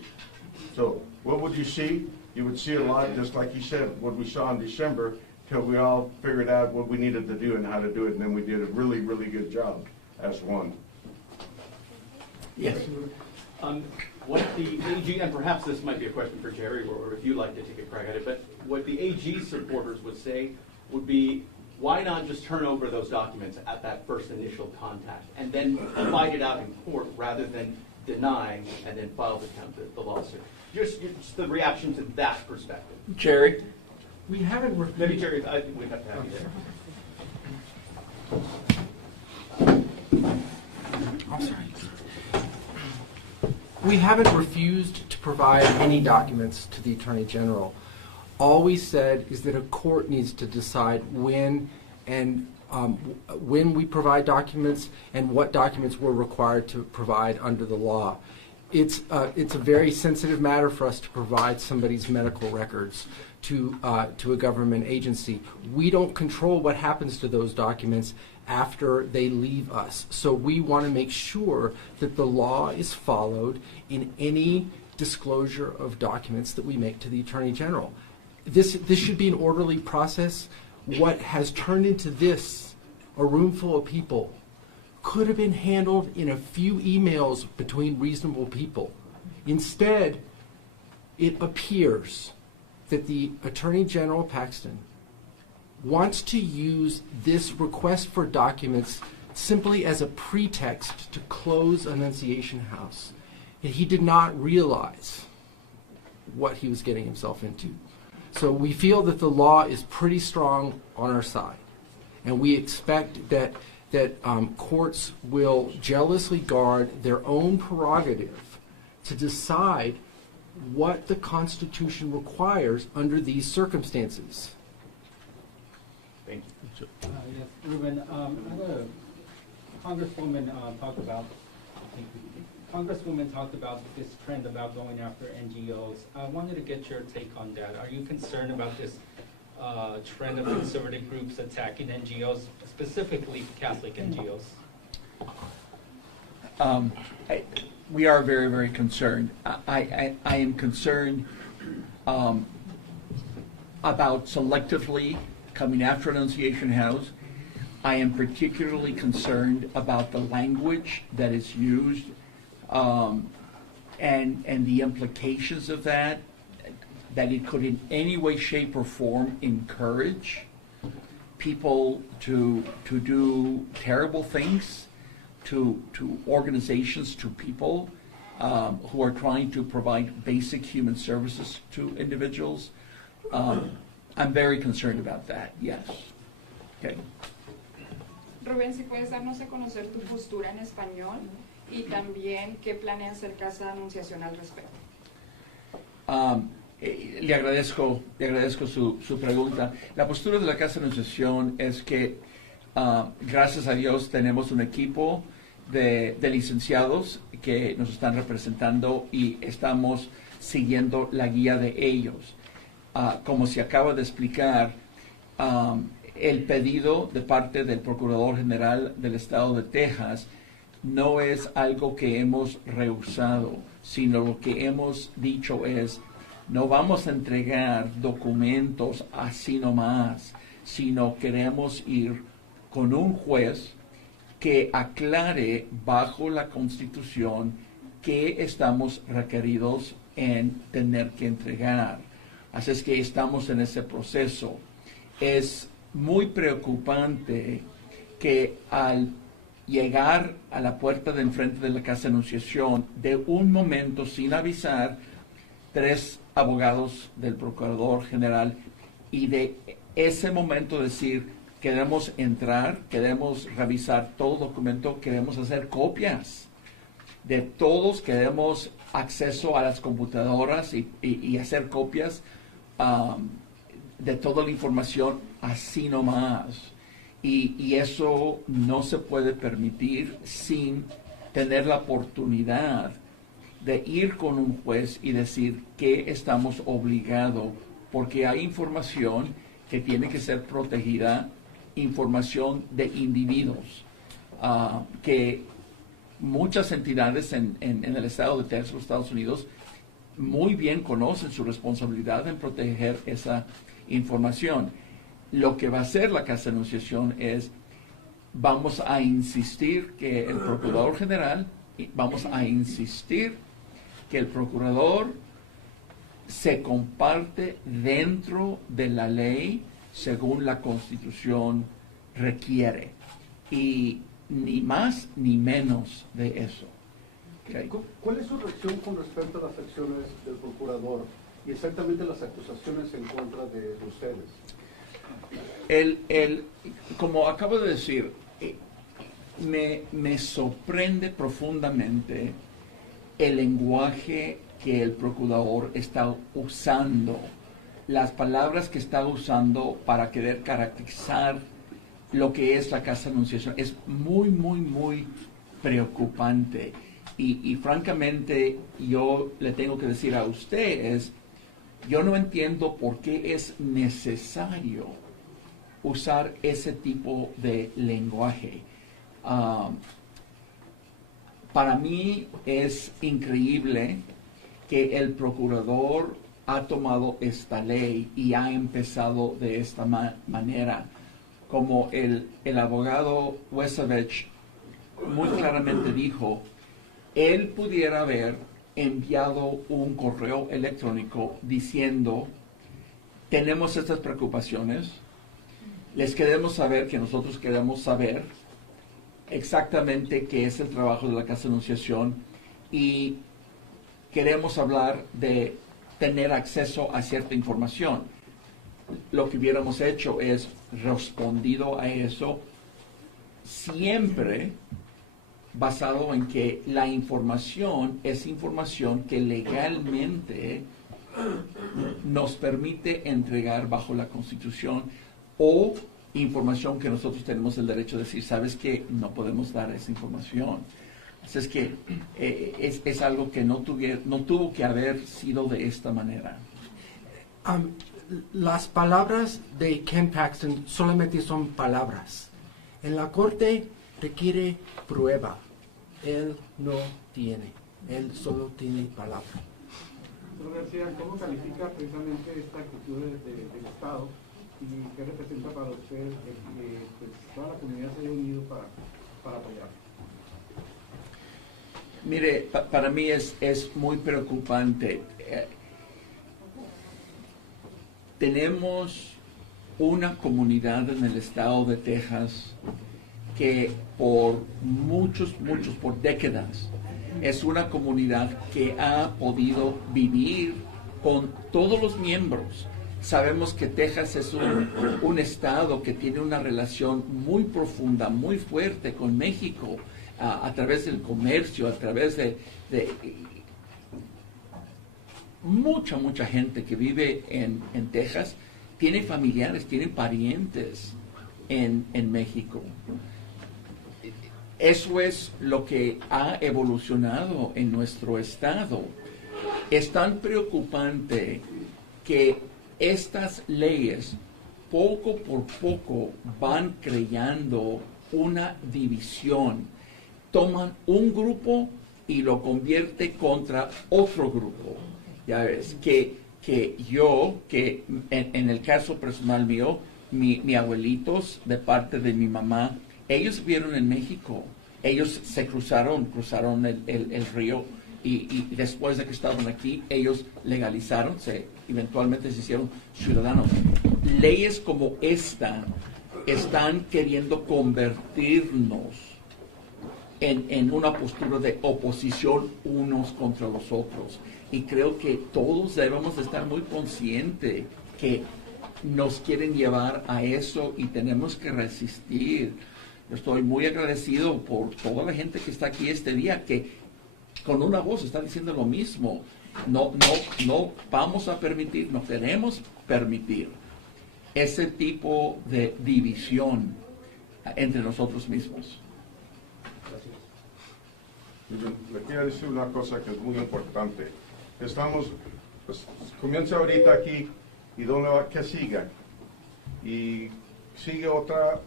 So what would you see? You would see a lot, just like you said, what we saw in December, till we all figured out what we needed to do and how to do it, and then we did a really, really good job as one. Yes. What the AG, and perhaps this might be a question for Jerry, or if you'd like to take a crack at it, but what the AG supporters would say would be, why not just turn over those documents at that first initial contact and then fight it out in court rather than deny and then file the lawsuit? Just the reaction to that perspective. Jerry? We haven't Maybe Jerry, we have to have you there. I'm sorry. We haven't refused to provide any documents to the Attorney General. All we said is that a court needs to decide when we provide documents and what documents we're required to provide under the law. It's a very sensitive matter for us to provide somebody's medical records to a government agency. We don't control what happens to those documents after they leave us. So we want to make sure that the law is followed in any disclosure of documents that we make to the Attorney General. This should be an orderly process. What has turned into this, a room full of people, could have been handled in a few emails between reasonable people. Instead, it appears that the Attorney General Paxton wants to use this request for documents simply as a pretext to close Annunciation House. And he did not realize what he was getting himself into. So we feel that the law is pretty strong on our side. And we expect that courts will jealously guard their own prerogative to decide what the Constitution requires under these circumstances. Thank you. Yes, Ruben, Congresswoman talked about this trend about going after NGOs. I wanted to get your take on that. Are you concerned about this trend of conservative groups attacking NGOs, specifically Catholic NGOs? We are very, very concerned. I am concerned about selectively coming after Annunciation House. I am particularly concerned about the language that is used and the implications of that it could in any way, shape, or form encourage people to do terrible things to organizations, to people who are trying to provide basic human services to individuals. I'm very concerned about that, yes. Okay. Rubén, si puedes darnos a conocer tu postura en español y también qué planea hacer Casa de Anunciación al respecto. Le agradezco su pregunta. La postura de la Casa de Anunciación es que, gracias a Dios, tenemos un equipo de licenciados que nos están representando y estamos siguiendo la guía de ellos. Como se acaba de explicar, el pedido de parte del Procurador General del Estado de Texas no es algo que hemos rehusado, sino lo que hemos dicho es: no vamos a entregar documentos así nomás, sino queremos ir con un juez que aclare bajo la Constitución qué estamos requeridos en tener que entregar. Así es que estamos en ese proceso. Es muy preocupante que al llegar a la puerta de enfrente de la Casa de Anunciación, de un momento sin avisar, 3 abogados del Procurador General, y de ese momento decir: queremos entrar, queremos revisar todo documento, queremos hacer copias de todos, queremos acceso a las computadoras y hacer copias de toda la información así nomás. Y eso no se puede permitir sin tener la oportunidad de ir con un juez y decir que estamos obligados, porque hay información que tiene que ser protegida, información de individuos, que muchas entidades en el estado de Texas, los Estados Unidos, muy bien conocen su responsabilidad en proteger esa información. Lo que va a hacer la Casa de Anunciación es: vamos a insistir que el Procurador General, vamos a insistir que el Procurador se comparte dentro de la ley según la Constitución requiere, y ni más ni menos de eso. Okay. ¿Cuál es su reacción con respecto a las acciones del Procurador y exactamente las acusaciones en contra de ustedes? Como acabo de decir, me sorprende profundamente el lenguaje que el Procurador está usando, las palabras que está usando para querer caracterizar lo que es la Casa de Anunciación. Es muy, muy, muy preocupante. Y francamente, yo le tengo que decir a ustedes, yo no entiendo por qué es necesario usar ese tipo de lenguaje. Para mí es increíble que el Procurador ha tomado esta ley y ha empezado de esta manera. Como el abogado Wesovich muy claramente dijo, él pudiera haber enviado un correo electrónico diciendo: tenemos estas preocupaciones, les queremos saber que nosotros queremos saber exactamente qué es el trabajo de la Casa de Anunciación y queremos hablar de tener acceso a cierta información. Lo que hubiéramos hecho es respondido a eso, siempre basado en que la información es información que legalmente nos permite entregar bajo la Constitución, o información que nosotros tenemos el derecho de decir: sabes que no podemos dar esa información. Así es que es algo que no tuvo que haber sido de esta manera. Las palabras de Ken Paxton solamente son palabras. En la corte requiere prueba. Él no tiene. Él solo tiene palabra. Doctor García, ¿cómo califica precisamente esta actitud del Estado y qué representa para usted que pues, toda la comunidad se haya unido para apoyar. Mire, para mí es muy preocupante. Tenemos una comunidad en el estado de Texas que por por décadas, es una comunidad que ha podido vivir con todos los miembros. Sabemos que Texas es un estado que tiene una relación muy profunda, muy fuerte con México, a través del comercio, a través de mucha gente que vive en Texas, tiene familiares, tiene parientes en México. Eso es lo que ha evolucionado en nuestro estado. Es tan preocupante que estas leyes poco por poco van creando una división. Toman un grupo y lo convierte contra otro grupo. Ya ves, que en el caso personal mío, mi abuelitos de parte de mi mamá, ellos vivieron en México. Ellos se cruzaron el río y después de que estaban aquí, ellos legalizaron, eventualmente se hicieron ciudadanos. Leyes como esta están queriendo convertirnos en una postura de oposición unos contra los otros. Y creo que todos debemos estar muy conscientes que nos quieren llevar a eso y tenemos que resistir. Yo estoy muy agradecido por toda la gente que está aquí este día, que con una voz está diciendo lo mismo. No vamos a permitir, no queremos permitir ese tipo de división entre nosotros mismos. Le quiero decir una cosa que es muy importante. Pues, comienza ahorita aquí y dónde va que siga. Y sigue otra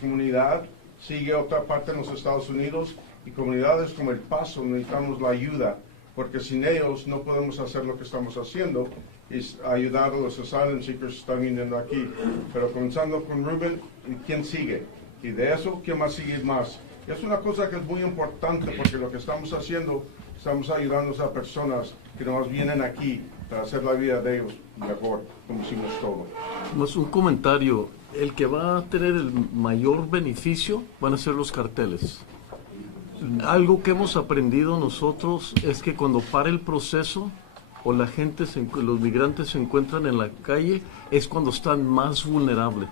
comunidad, sigue otra parte en los Estados Unidos y comunidades como El Paso necesitamos la ayuda, porque sin ellos no podemos hacer lo que estamos haciendo, es ayudar a los asylum seekers que están viniendo aquí. Pero comenzando con Rubén, ¿quién sigue? Y de eso, ¿quién más sigue más? Y es una cosa que es muy importante porque lo que estamos haciendo, estamos ayudando a personas que nos vienen aquí para hacer la vida de ellos mejor, como hicimos todo. Más un comentario, el que va a tener el mayor beneficio van a ser los carteles. Algo que hemos aprendido nosotros es que cuando para el proceso o la gente, los migrantes se encuentran en la calle, es cuando están más vulnerables.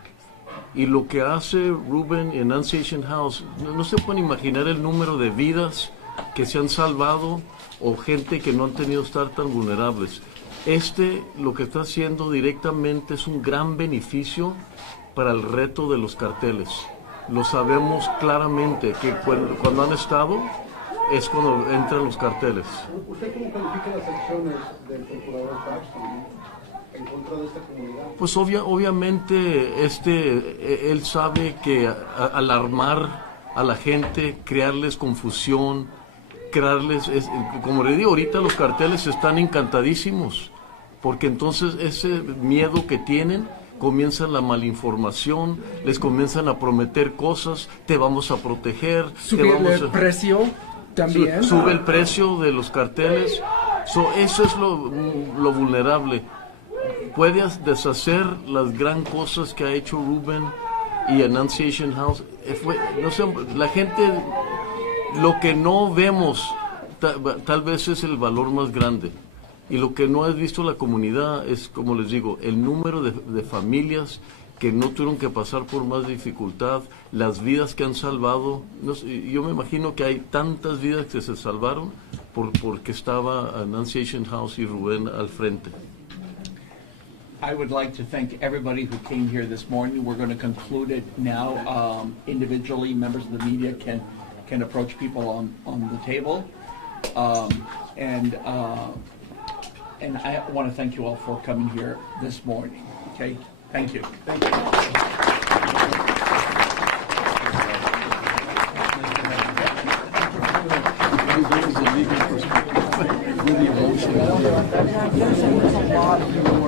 Y lo que hace Rubén y Annunciation House, no se pueden imaginar el número de vidas que se han salvado o gente que no han tenido que estar tan vulnerables. Lo que está haciendo directamente es un gran beneficio para el reto de los carteles. Lo sabemos claramente que cuando han estado es cuando entran los carteles. ¿Usted cómo califica las acciones del procurador Paxton en contra de esta comunidad? Pues obviamente él sabe que alarmar a la gente, crearles confusión, como le digo, ahorita los carteles están encantadísimos, porque entonces ese miedo que tienen, comienza la malinformación, les comienzan a prometer cosas, te vamos a proteger. Subirle el precio también. Sube el precio de los carteles. Eso es lo vulnerable. Puedes deshacer las gran cosas que ha hecho Rubén y Annunciation House. No sé, la gente, lo que no vemos, tal vez es el valor más grande. Y lo que no ha visto la comunidad es, como les digo, el número de familias que no tuvieron que pasar por más dificultad, las vidas que han salvado. Yo me imagino que hay tantas vidas que se salvaron porque estaba Annunciation House y Rubén al frente. I would like to thank everybody who came here this morning. We're going to conclude it now. Individually, members of the media can approach people on the table. And I want to thank you all for coming here this morning. Okay? Thank you. Thank you.